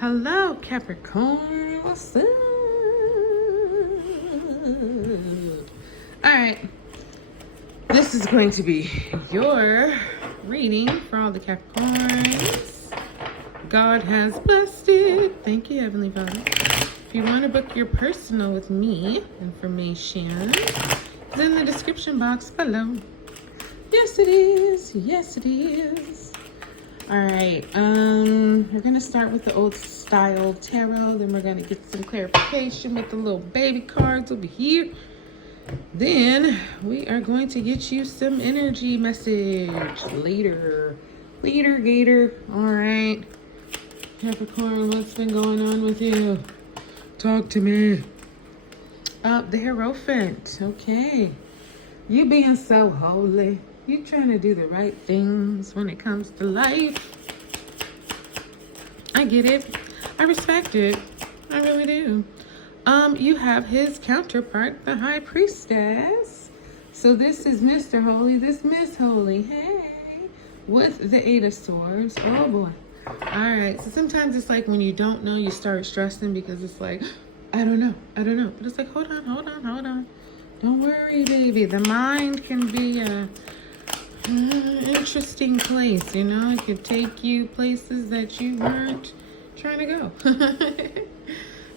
Hello, Capricorn. What's up? All right. This is going to be your reading for all the Capricorns. God has blessed it. Thank you, Heavenly Father. If you want to book your personal with me, information is in the description box below. Yes, it is. Yes, it is. All right, we're gonna start with the old style tarot, then we're gonna get some clarification with the little baby cards over here. Then we are going to get you some energy message later. Gator. All right, Capricorn, what's been going on with you? Talk to me. The Hierophant. Okay, you being so holy. You trying to do the right things when it comes to life. I get it. I respect it. I really do. You have his counterpart, the High Priestess. So this is Mr. Holy, this Miss Holy. Hey, with the Eight of Swords. Oh boy. All right. So sometimes it's like when you don't know, you start stressing because it's like, I don't know. But it's like, hold on. Don't worry, baby. The mind can be a interesting place, you know. It could take you places that you weren't trying to go.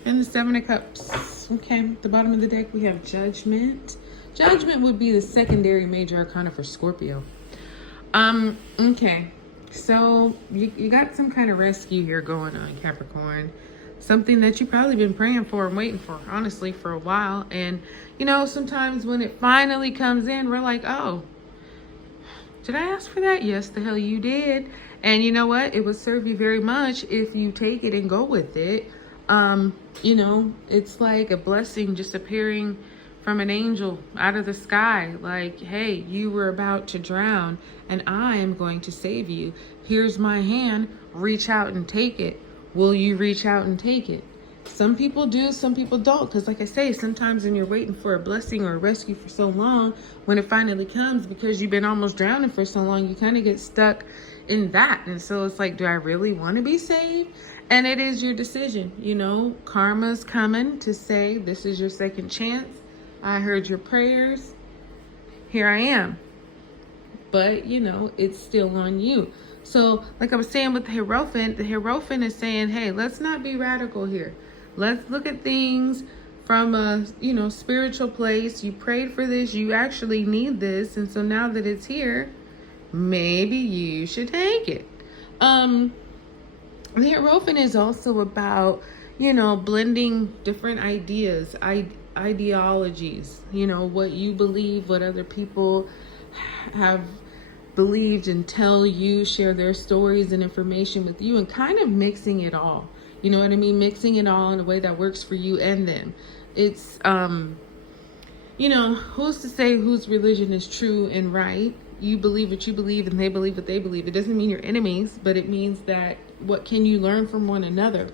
And the Seven of Cups. Okay, at the bottom of the deck we have Judgment. Judgment would be the secondary major arcana for Scorpio. Okay, so you got some kind of rescue here going on, Capricorn. Something that you've probably been praying for and waiting for, honestly, for a while. And you know, sometimes when it finally comes in, we're like, oh, did I ask for that? Yes, the hell you did. And you know what? It would serve you very much if you take it and go with it. You know, it's like a blessing just appearing from an angel out of the sky. Like, hey, you were about to drown and I am going to save you. Here's my hand. Reach out and take it. Will you reach out and take it? Some people do, some people don't. Because like I say, sometimes when you're waiting for a blessing or a rescue for so long, when it finally comes, because you've been almost drowning for so long, you kind of get stuck in that. And so it's like, do I really want to be saved? And it is your decision. You know, karma's coming to say, this is your second chance. I heard your prayers. Here I am. But, you know, it's still on you. So like I was saying with the Hierophant is saying, hey, let's not be radical here. Let's look at things from a, you know, spiritual place. You prayed for this. You actually need this. And so now that it's here, maybe you should take it. The Hierophant is also about, you know, blending different ideas, ideologies, you know, what you believe, what other people have believed and tell you, share their stories and information with you, and kind of mixing it all. You know what I mean? Mixing it all in a way that works for you and them. It's, you know, who's to say whose religion is true and right? You believe what you believe and they believe what they believe. It doesn't mean you're enemies, but it means that what can you learn from one another?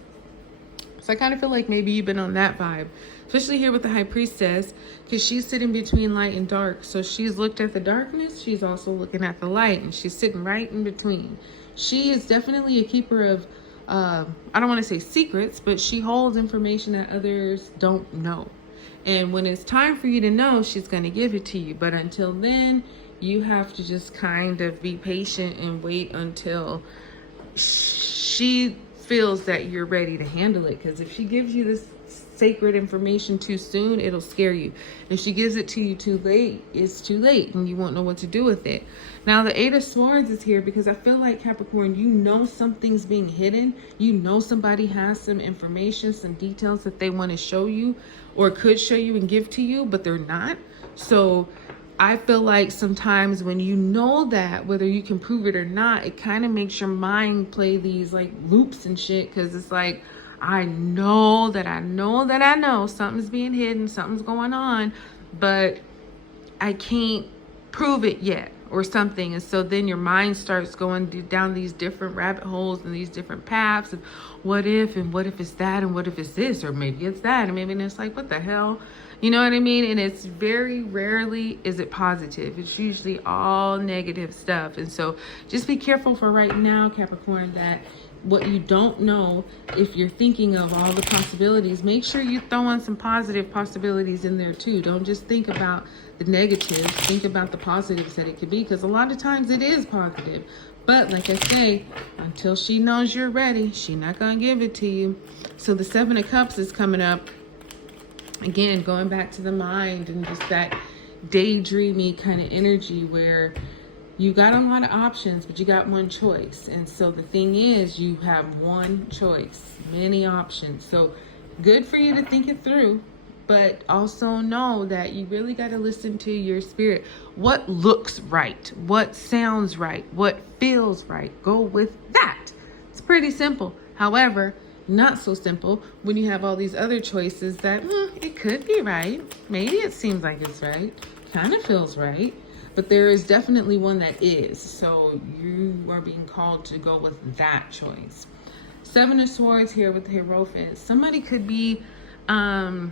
So I kind of feel like maybe you've been on that vibe, especially here with the High Priestess, because she's sitting between light and dark. So she's looked at the darkness. She's also looking at the light, and she's sitting right in between. She is definitely a keeper of, I don't want to say secrets, but she holds information that others don't know. And when it's time for you to know, she's going to give it to you. But until then, you have to just kind of be patient and wait until she feels that you're ready to handle it. Because if she gives you this sacred information too soon, it'll scare you. If she gives it to you too late, it's too late and you won't know what to do with it. Now the Eight of Swords is here because I feel like, Capricorn, you know something's being hidden. You know somebody has some information, some details that they want to show you or could show you and give to you, but they're not. So I feel like sometimes when you know that, whether you can prove it or not, it kind of makes your mind play these like loops and shit, because it's like, I know something's being hidden, something's going on, but I can't prove it yet or something. And so then your mind starts going down these different rabbit holes and these different paths of what if, and what if it's that, and what if it's this, or maybe it's that, and maybe it's like, what the hell? You know what I mean? And it's very rarely is it positive. It's usually all negative stuff. And so just be careful for right now, Capricorn, that what you don't know, if you're thinking of all the possibilities, make sure you throw in some positive possibilities in there too. Don't just think about the negatives, think about the positives that it could be, because a lot of times it is positive. But like I say, until she knows you're ready, she's not gonna give it to you. So the Seven of Cups is coming up. Again, going back to the mind and just that daydreamy kind of energy where you got a lot of options, but you got one choice. And so the thing is, you have one choice, many options. So good for you to think it through, but also know that you really got to listen to your spirit. What looks right? What sounds right? What feels right? Go with that. It's pretty simple. However, not so simple when you have all these other choices that it could be right. Maybe it seems like it's right. Kind of feels right. But there is definitely one that is. So you are being called to go with that choice. Seven of Swords here with the Hierophant. Somebody could be, I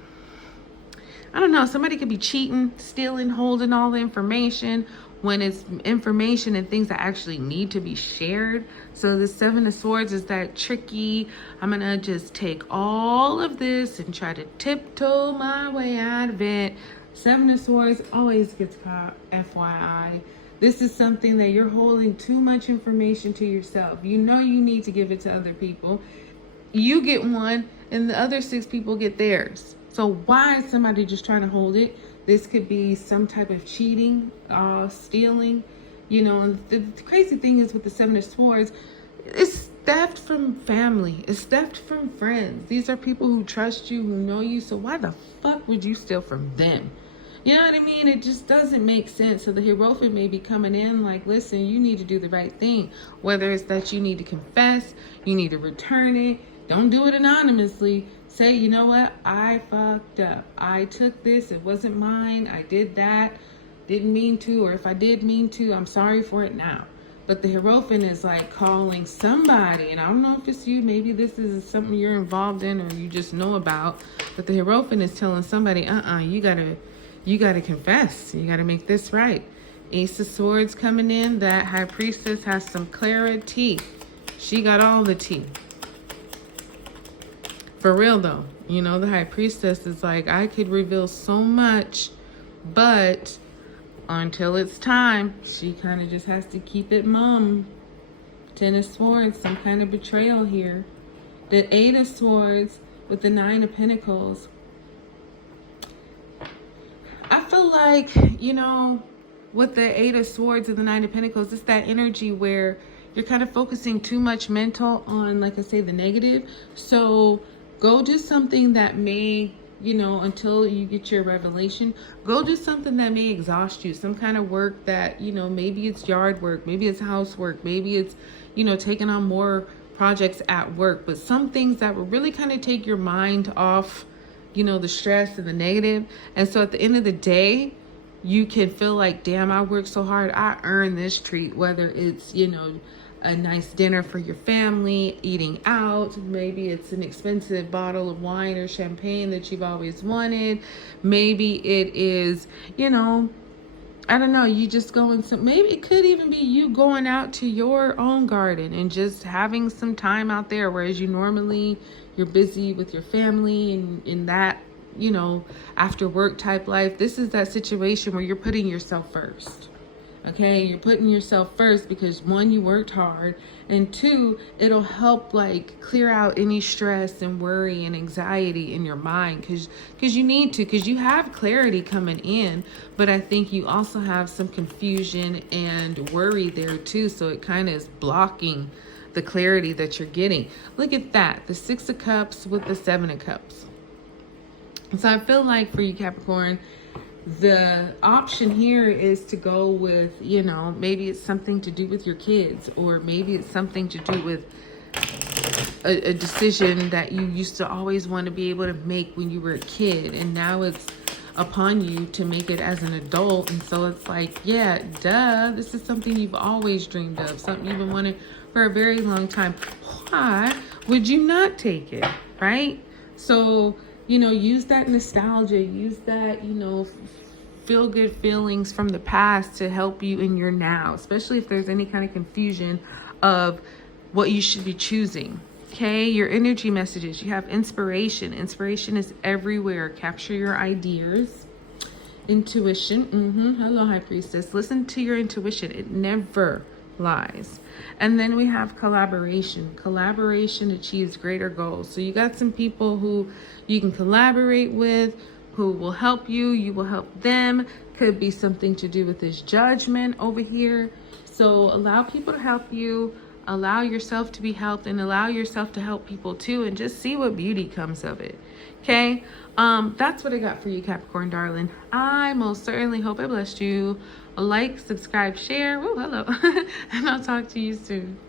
don't know, somebody could be cheating, stealing, holding all the information when it's information and things that actually need to be shared. So the Seven of Swords is that tricky, I'm going to just take all of this and try to tiptoe my way out of it. Seven of Swords always gets caught, FYI. This is something that you're holding too much information to yourself. You know you need to give it to other people. You get one and the other 6 people get theirs. So why is somebody just trying to hold it? This could be some type of cheating, stealing. You know, and the crazy thing is with the Seven of Swords, it's theft from family. It's theft from friends. These are people who trust you, who know you. So why the fuck would you steal from them? You know what I mean? It just doesn't make sense. So the Hierophant may be coming in like, listen, you need to do the right thing. Whether it's that you need to confess, you need to return it. Don't do it anonymously. Say, you know what? I fucked up. I took this. It wasn't mine. I did that. Didn't mean to. Or if I did mean to, I'm sorry for it now. But the Hierophant is like calling somebody. And I don't know if it's you. Maybe this is something you're involved in or you just know about. But the Hierophant is telling somebody, you gotta confess. You gotta make this right. Ace of Swords coming in. That High Priestess has some clarity. She got all the tea. For real though, you know, the High Priestess is like, I could reveal so much, but until it's time, she kind of just has to keep it mum. 10 of Swords, some kind of betrayal here. The 8 of Swords with the 9 of Pentacles. I feel like, you know, with the 8 of Swords and the 9 of Pentacles, it's that energy where you're kind of focusing too much mental on, like I say, the negative. So go do something that may, you know, until you get your revelation, go do something that may exhaust you. Some kind of work that, you know, maybe it's yard work, maybe it's housework, maybe it's, you know, taking on more projects at work. But some things that will really kind of take your mind off, you know, the stress and the negative. And so at the end of the day, you can feel like, damn, I worked so hard. I earned this treat, whether it's, you know, a nice dinner for your family, eating out. Maybe it's an expensive bottle of wine or champagne that you've always wanted. Maybe it is, you know, I don't know, you just going some, maybe it could even be you going out to your own garden and just having some time out there, whereas you normally, you're busy with your family and in that, you know, after work type life. This is that situation where you're putting yourself first. Okay, you're putting yourself first because 1, you worked hard, and 2, it'll help like clear out any stress and worry and anxiety in your mind because you need to, because you have clarity coming in, but I think you also have some confusion and worry there too. So it kind of is blocking the clarity that you're getting. Look at that, the 6 of Cups with the 7 of Cups. So I feel like for you, Capricorn, the option here is to go with, you know, maybe it's something to do with your kids, or maybe it's something to do with a decision that you used to always want to be able to make when you were a kid, and now it's upon you to make it as an adult. And so it's like, yeah, duh, this is something you've always dreamed of, something you've been wanting for a very long time. Why would you not take it, right? So, you know, use that nostalgia, use that, you know, feel good feelings from the past to help you in your now, especially if there's any kind of confusion of what you should be choosing. Okay, your energy messages. You have inspiration. Inspiration is everywhere. Capture your ideas. Intuition. Hello, High Priestess. Listen to your intuition. It never lies. And then we have collaboration. Collaboration achieves greater goals. So you got some people who you can collaborate with, who will help you. You will help them. Could be something to do with this judgment over here. So allow people to help you. Allow yourself to be helped, and allow yourself to help people too, and just see what beauty comes of it. Okay, that's what I got for you, Capricorn darling. I most certainly hope I blessed you. Like, subscribe, share. Woo, hello. And I'll talk to you soon.